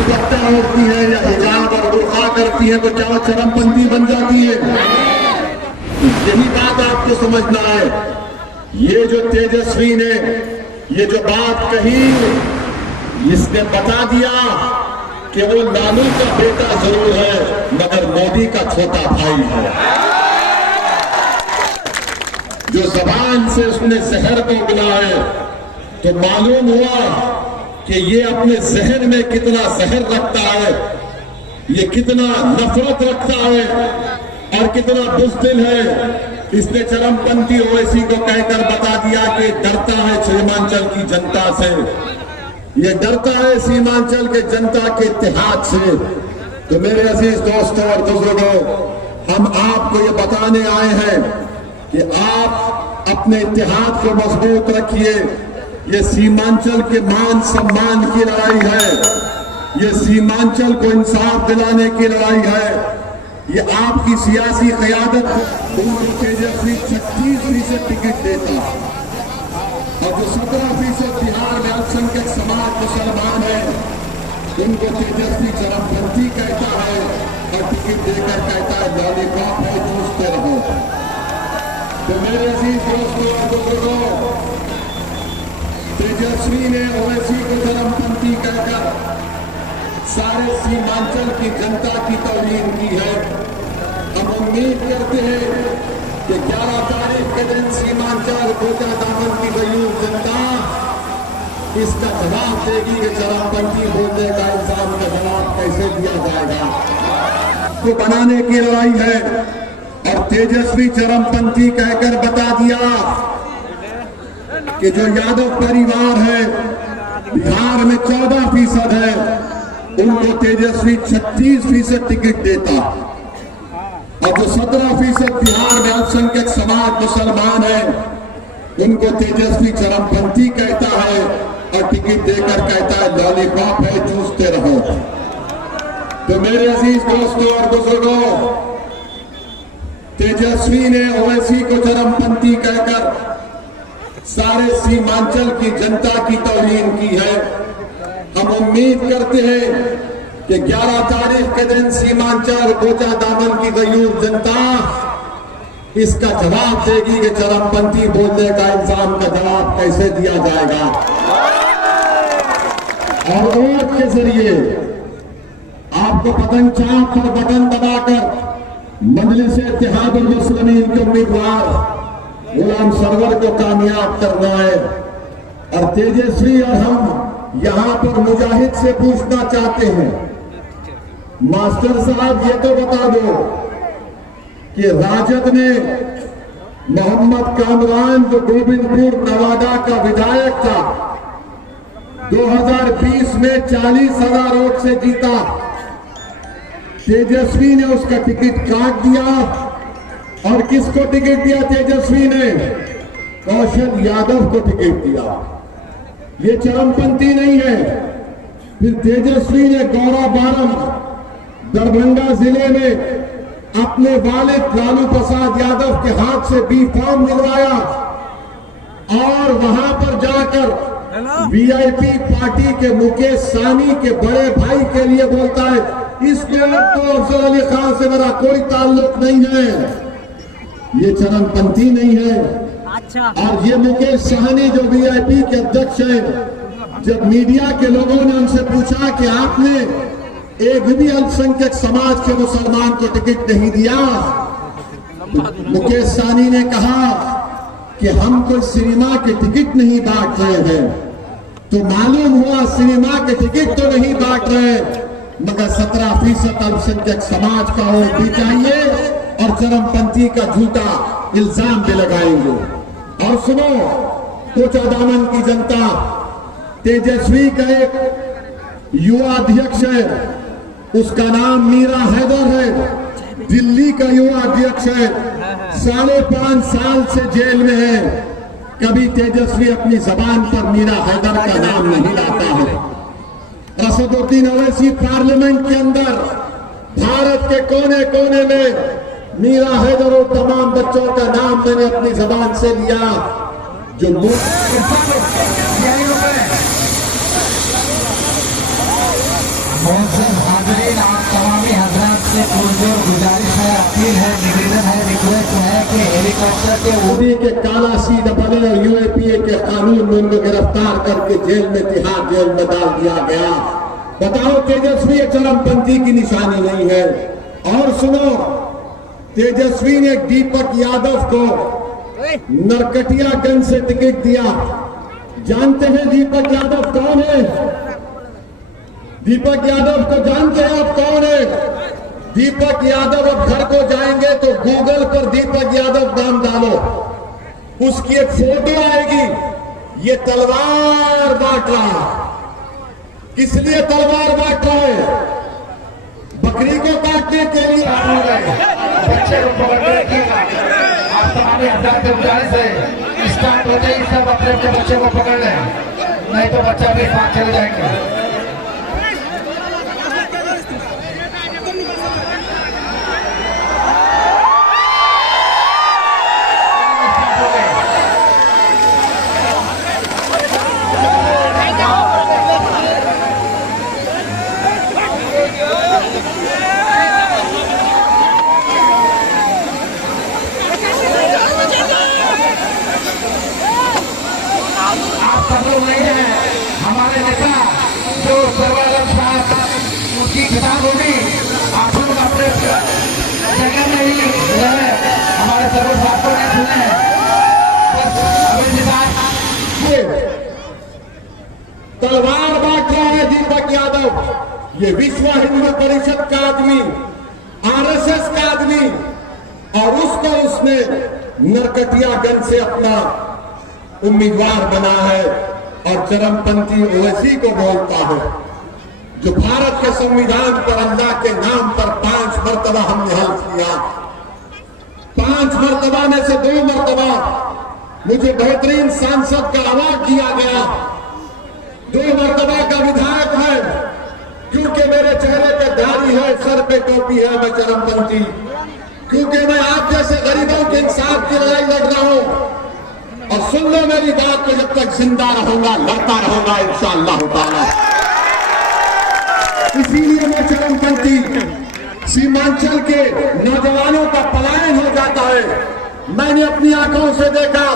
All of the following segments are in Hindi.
दुपट्टा ओढ़ती है या हिजाब और बुर्का करती है तो क्या वो चरमपंथी बन जाती है? यही बात आपको समझना है। ये जो तेजस्वी ने ये जो बात कही, इसने बता दिया कि वो लालू का बेटा जरूर है मगर मोदी का छोटा भाई है। जो जबान से उसने जहर को उगला है तो मालूम हुआ कि ये अपने जहर में कितना जहर रखता है, ये कितना नफरत रखता है और कितना बुज़दिल है। इसने चरमपंथी ओवैसी को कहकर बता दिया कि डरता है सीमांचल की जनता से, ये डरता है सीमांचल के जनता के इत्तेहाद से। तो मेरे अजीज दोस्तों और बुजुर्गों, हम आपको ये बताने आए हैं कि आप अपने इत्तेहाद को मजबूत रखिए। ये सीमांचल के मान सम्मान की लड़ाई है, ये सीमांचल को इंसाफ दिलाने की लड़ाई है, ये आपकी सियासी क़यादत को तेजस्वी 36% टिकट देता और जो 17% बिहार में अल्पसंख्यक समाज मुसलमान है उनको तेजस्वी चरमपंथी कहता है और टिकट देकर कहता है लॉलीपॉप है, दोस्त रहो। तो मेरे अजीज दोस्तों और बुजुर्गों, तेजस्वी ने ओवैसी को चरमपंथी कहकर सारे सीमांचल की जनता की तौहीन की है। हम उम्मीद करते हैं कि 11 तारीख के दिन सीमांचल कोटा दामन की गयूर जनता इसका जवाब देगी कि चरमपंथी बोलने का इंसान का जवाब कैसे दिया जाएगा। को बनाने की लड़ाई है और तेजस्वी चरमपंथी कहकर बता दिया कि जो यादव परिवार है बिहार में 14% है, उनको तेजस्वी 36% टिकट देता और जो 17% बिहार में अल्पसंख्यक समाज मुसलमान है उनको तेजस्वी चरमपंथी कहता है और टिकट देकर कहता है लॉलीपॉप है, चूसते रहो। तो मेरे अजीज दोस्तों और बुजुर्गों, तेजस्वी ने ओवैसी को चरमपंथी कहकर सारे सीमांचल की जनता की तौहीन की है। हम उम्मीद करते हैं कि 11 तारीख के दिन सीमांचल कोटा दामन की गयूर जनता इसका जवाब देगी कि चरमपंथी बोलने का इंसान का जवाब कैसे दिया जाएगा। और वोट के जरिए आपको पतंग चाक और बटन दबाकर मजलिस इत्तेहादुल मुस्लिमीन के उम्मीदवार गुलाम सरवर को कामयाब करना है। और तेजस्वी और हम यहां पर मुजाहिद से पूछना चाहते हैं, मास्टर साहब ये तो बता दो कि राजद ने मोहम्मद कामरान जो गोविंदपुर नवादा का विधायक था 2020 में 40,000 वोट से जीता, तेजस्वी ने उसका टिकट काट दिया। और किसको टिकट दिया तेजस्वी ने? कौशल यादव को टिकट दिया। ये चरमपंथी नहीं है। फिर तेजस्वी ने गौरा बारम दरभंगा जिले में अपने वालिद लालू प्रसाद यादव के हाथ से बी फॉर्म मिलवाया और वहां पर जाकर वीआईपी पार्टी के मुकेश सहनी के बड़े भाई के लिए बोलता है इसके तो अफजल अली खान से मेरा कोई ताल्लुक नहीं है। ये चरमपंथी नहीं है। अच्छा। और ये मुकेश सहनी जो वीआईपी के अध्यक्ष हैं, जब मीडिया के लोगों ने उनसे पूछा कि आपने एक भी अल्पसंख्यक समाज के मुसलमान को टिकट नहीं दिया, मुकेश सहनी ने कहा कि हम कोई सिनेमा के टिकट नहीं बांट रहे हैं। तो मालूम हुआ सिनेमा के टिकट तो नहीं बांट रहे मगर 17% अल्पसंख्यक समाज का वोट भी चाहिए और चरमपंथी का झूठा इल्जाम भी लगाएंगे। और सुनो, कोटा दामन की जनता, तेजस्वी का एक युवा अध्यक्ष है, उसका नाम मीरा हैदर है, दिल्ली का युवा अध्यक्ष है, 5.5 साल से जेल में है। कभी तेजस्वी अपनी जबान पर मीरा हैदर का नाम नहीं लाता है। असदुद्दीन ओवैसी पार्लियामेंट के अंदर भारत के कोने कोने में मीरा हैदर और तमाम बच्चों का नाम मैंने अपनी जबान से लिया जो मोहसिन हाजरीन आप तमामी हजरात से पुरजोर गुजारिश है, अपील है, निवेदन है, रिक्वेस्ट है कि हेलीकॉप्टर के मोदी के काला CAA और UAPA के कानून में उनको गिरफ्तार करके जेल में, तिहाड़ जेल में डाल दिया गया। बताओ तेजस्वी चरमपंथी की निशानी नहीं है। और सुनो, तेजस्वी ने दीपक यादव को नरकटियागंज से टिकट दिया। जानते हैं दीपक यादव कौन है? दीपक यादव को जानते हैं आप कौन है? दीपक यादव अब घर को जाएंगे तो गूगल पर दीपक यादव नाम डालो, उसकी एक फोटो आएगी। ये तलवार बांट रहा। किस लिए तलवार बांट रहा है? बकरी को काटने के लिए। बच्चे को पकड़ के रखिएगा। आप तमामी हजरात से गुजारिश है, स्टार्ट होते ही सब अपने अपने बच्चे को पकड़ लें, नहीं तो बच्चा भी साथ चले जाएंगे। हमारे नेता जो सर्वानंद साहब, उनकी किताब होगी, आप लोग अपने जगह में ही रहे। हमारे सर्व साहब को नहीं सुने, बस अभी तलवार बांट रहा है दीपक यादव। ये विश्व हिंदू परिषद का आदमी, RSS का आदमी, और उसको उसने नरकटियागंज से अपना उम्मीदवार बना है। और चरमपंथी ओवैसी को बोलता है, जो भारत के संविधान पर अल्लाह के नाम पर 5 मरतबा हमने हल्फ किया। 5 मरतबा में से 2 मरतबा मुझे बेहतरीन सांसद का अवार्ड दिया गया, 2 मरतबा का विधायक है। क्योंकि मेरे चेहरे पे दाढ़ी है, सर पे टोपी है, मैं चरमपंथी। क्योंकि मैं आप जैसे गरीबों के इंसाफ की लड़ाई लड़ रहा हूं। और सुन लो मेरी बात को, जब तक जिंदा रहूंगा लड़ता रहूंगा इंशाअल्लाह ताला। इसीलिए मैं चरमपंथी। सीमांचल के नौजवानों का पलायन हो जाता है। मैंने अपनी आंखों से देखा,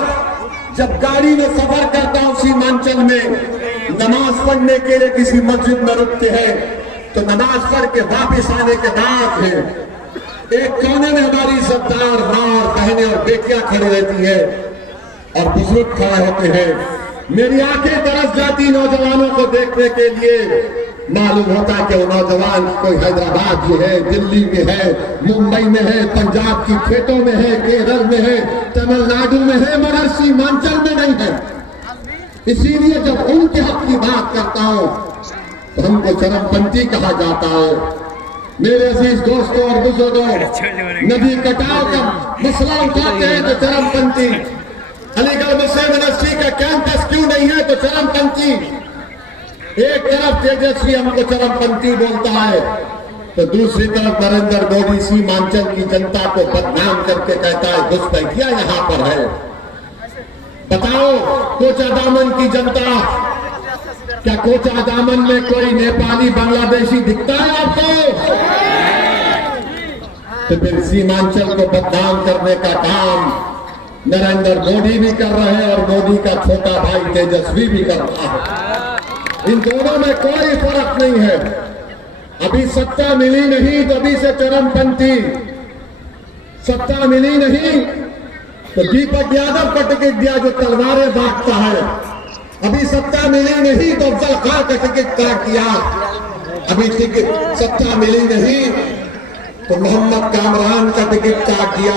जब गाड़ी में सफर करता हूं सीमांचल में, नमाज पढ़ने के लिए किसी मस्जिद में रुकते हैं, तो नमाज पढ़ के वापिस आने के बाद है एक कोने में हमारी इज्जतदार माँ और बहनें और बेटियां खड़ी रहती है और बुजुर्ग खड़े होते हैं। मेरी आंखें तरस जाती नौजवानों को देखने के लिए। मालूम होता है कि वो नौजवान कोई हैदराबाद में है, दिल्ली में है, मुंबई में है, पंजाब की खेतों में है, केरल में है, तमिलनाडु में है, मगर सीमांचल में नहीं है। इसीलिए जब उनके हक की बात करता हूं तो हमको चरमपंथी कहा जाता है। मेरे अजीज दोस्तों और बुजुर्गों, नदी कटाव का मसला उठाते हैं तो चरमपंथी। अलीगढ़ मुस्लिम यूनिवर्सिटी का कैंपस क्यों नहीं है तो चरमपंथी। एक तरफ तेजस्वी हमको चरमपंथी बोलता है, तो दूसरी तरफ नरेंद्र मोदी सीमांचल की जनता को बदनाम करके कहता है घुसपैठिया यहाँ पर है। बताओ कोचा दामन की जनता, क्या कोचा दामन में कोई नेपाली बांग्लादेशी दिखता है आपको? तो फिर सीमांचल को बदनाम करने का काम नरेंद्र मोदी भी कर रहे हैं और मोदी का छोटा भाई तेजस्वी भी कर रहा है। इन दोनों में कोई फर्क नहीं है। अभी सत्ता मिली नहीं तो अभी से चरमपंथी, सत्ता मिली नहीं तो दीपक यादव को टिकट दिया जो तलवारें बांटता है। अभी सत्ता मिली नहीं तो अफजल खान का टिकट काट दिया। अभी टिकट सत्ता मिली नहीं तो मोहम्मद कामरान का टिकट काट दिया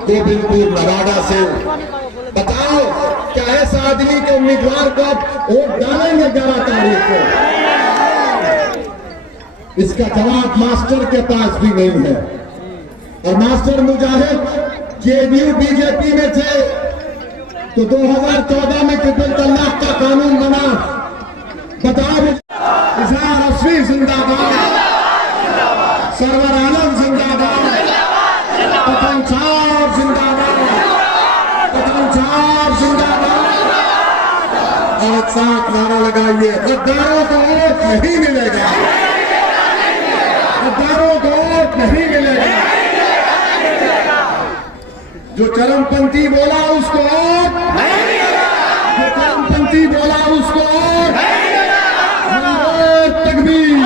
गोविंदपुर नवादा से। बताओ क्या ऐसा आदमी के उम्मीदवार को आप वोट डालेंगे 11 तारीख को? इसका जवाब मास्टर के पास भी नहीं है। और मास्टर मुजाहिद जेडीयू बीजेपी में थे तो 2014 में ट्रिपल तलाक का कानून बना। बताओ इजहार असली जिंदाबाद, सरवर आलम जिंदाबाद, पतन छाप जिंदाबाद, पतन छाप जिंदाबाद। और साथ नारा लगाइए, गद्दारों को वोट नहीं मिलेगा। गद्दारों को नहीं मिलेगा। जो चरमपंथी बोला उसको नहीं मिलेगा। जो चरमपंथी बोला उसको नहीं मिलेगा। नारे तकबीर,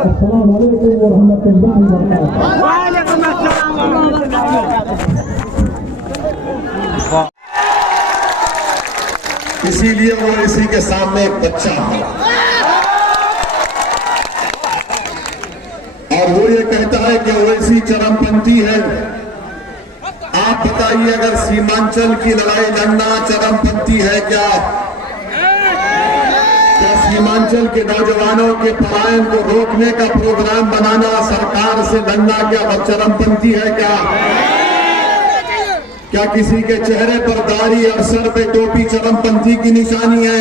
अस्सलाम वालेकुम व रहमतुल्लाहि व बरकातहू। इसीलिए वो इसी के सामने एक बच्चा है और वो ये कहता है कि ओवैसी चरमपंथी है। आप बताइए, अगर सीमांचल की लड़ाई लड़ना चरमपंथी है क्या? क्या सीमांचल के नौजवानों के पलायन को रोकने का प्रोग्राम बनाना, सरकार से लड़ना, क्या वो चरमपंथी है क्या? क्या किसी के चेहरे पर दाढ़ी और सर पे टोपी चरमपंथी की निशानी है?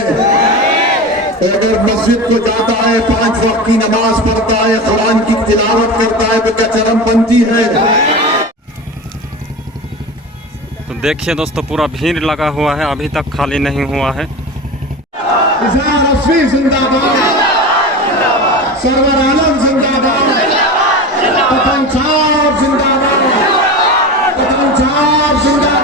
तो अगर मस्जिद को जाता है, 5 वक्त की नमाज पढ़ता है, कुरान की तिलावत करता है, तो क्या चरमपंथी है? तो देखिए दोस्तों, पूरा भीड़ लगा हुआ है, अभी तक खाली नहीं हुआ है। इज़हार रस्वी जिंदाबाद, सरवर आलम जिंदाबाद, पतन छाप जिंदाबाद, पतन छाप जिंदाबाद।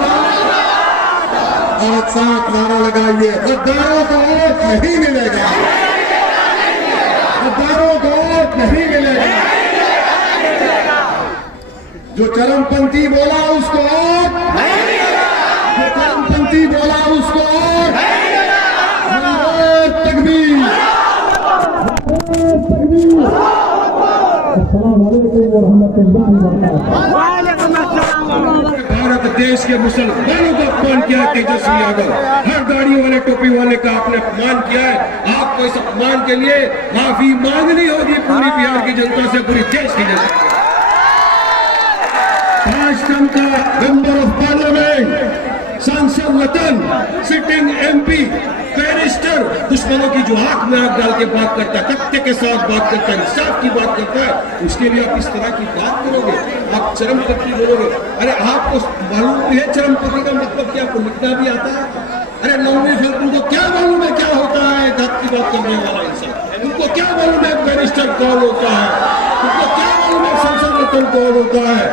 और साथ नारा लगाइए, गद्दारों को वोट नहीं मिलेगा। गद्दारों को वोट नहीं मिलेगा। जो चरमपंथी बोला उसको वोट नहीं मिलेगा। जो चरमपंथी बोला उसको वोट नहीं मिलेगा। नारे तकबीर, अस्सलाम वालेकुम व रहमतुल्लाहि व बरकातहू। भारत देश के मुसलमानों का अपमान किया है तेजस्वी यादव। हर दाढ़ी वाले टोपी वाले का आपने अपमान किया है। आपको इस अपमान के लिए माफी मांगनी होगी पूरी बिहार की जनता से, पूरी देश की जनता से। 5 टर्म का मेंबर ऑफ पार्लियामेंट, सांसद वतन, सिटिंग MP, बैरिस्टर, दुश्मनों की जो आंख में आंख डाल के बात करता है, सत्य के साथ बात करता है, इंसाफ की बात करता है, उसके लिए आप इस तरह की बात करोगे? आप चरमपंथी बोलोगे? अरे आपको मालूम भी है चरमपंथी का मतलब क्या? आपको लिखना भी आता है? अरे 9वीं फेल तुमको क्या मालूम है क्या होता है धर्म की बात करने वाला इंसान? तुमको क्या मालूम है बैरिस्टर कौन होता है? तुमको क्या मालूम है संसद वतन कौन होता है?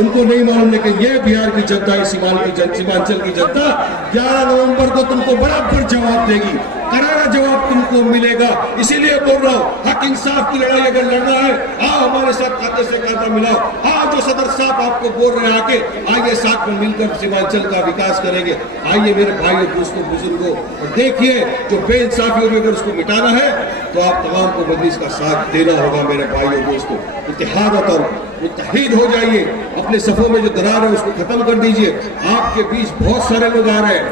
उनको नहीं मालूम, लेकिन ये बिहार की जनता, सीमांचल की जनता 11 नवंबर को तुमको बराबर जवाब देगी, करारा जवाब तुमको मिलेगा। इसीलिए बोल रहा हूँ, हक इंसाफ की लड़ाई अगर लड़ना है, आओ हमारे साथ कांधे से कांधा मिलाओ। आज जो सदर साहब आपको बोल रहे हैं, आके आइए साथ में मिलकर सीमांचल का विकास करेंगे। आइए मेरे भाइयों, दोस्तों, बुजुर्गों, और देखिए जो बेइंसाफी होगी अगर उसको मिटाना है तो आप तमाम को मजलिस का साथ देना होगा। मेरे भाइयों, दोस्तों, इत्तेहाद और मुत्तहिद हो जाइए। अपने सफों में जो दरार है उसको खत्म कर दीजिए। आपके बीच बहुत सारे लोग आ रहे हैं,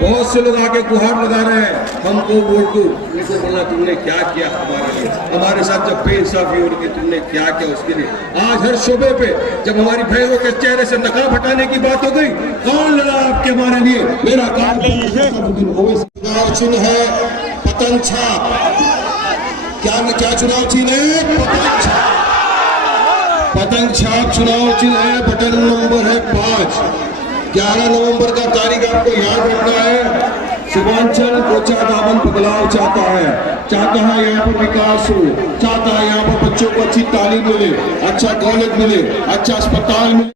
बहुत से लोग आके गुहार लगा रहे हैं, हमको वोट दो। उनको बोलना तुमने क्या किया हमारे लिए? हमारे साथ जब बेइंसाफी हो रही थी तुमने क्या किया उसके लिए? आज हर शोबे पे जब हमारी बहनों के चेहरे से नकाब हटाने की बात हो गई, कौन लड़ा आपके हमारे लिए? मेरा काम चुनाव चिन्ह है पतन छाप। क्या चुनाव चिन्ह है? पतन छाप। पतन छाप चुनाव चिन्ह है, बटन नंबर है 5। 11 नवंबर का तारीख आपको याद रखना है। सीमांचल कोचा दामन बदलाव चाहता है यहाँ पर विकास हो, चाहता है यहाँ पर बच्चों को अच्छी तालीम मिले, अच्छा कॉलेज मिले, अच्छा अस्पताल मिले।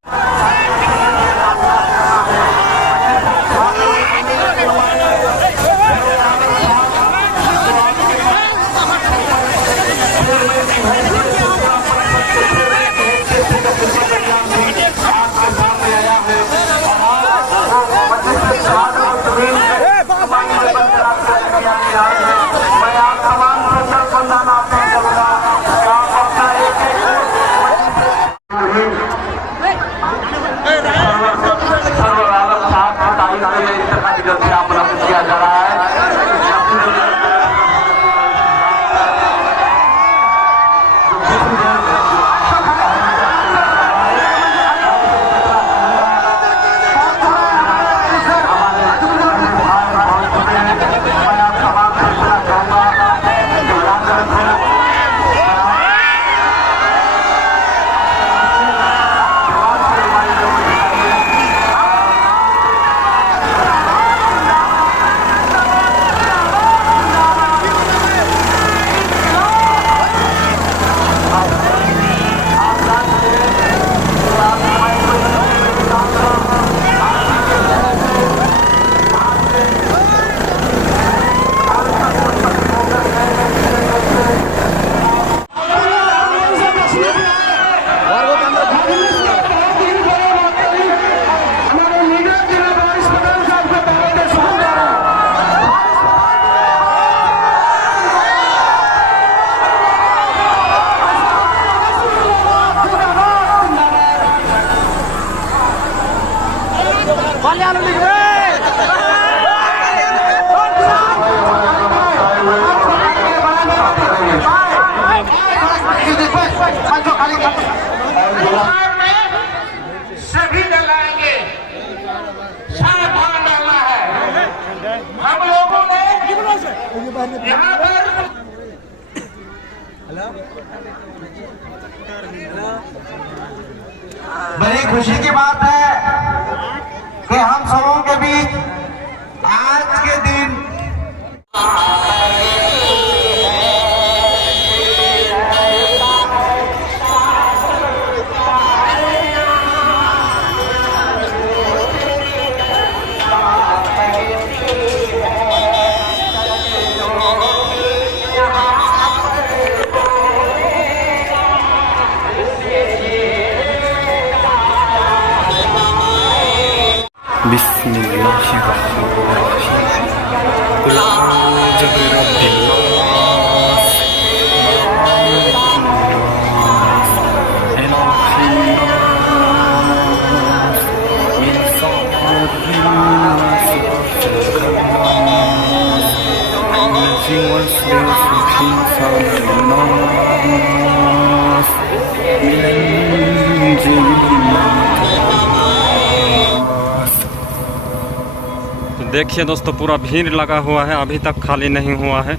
यहाँ पर बड़ी खुशी की बात है कि हम सबों के बीच आज के दिन देखिए दोस्तों पूरा भीड़ लगा हुआ है, अभी तक खाली नहीं हुआ है।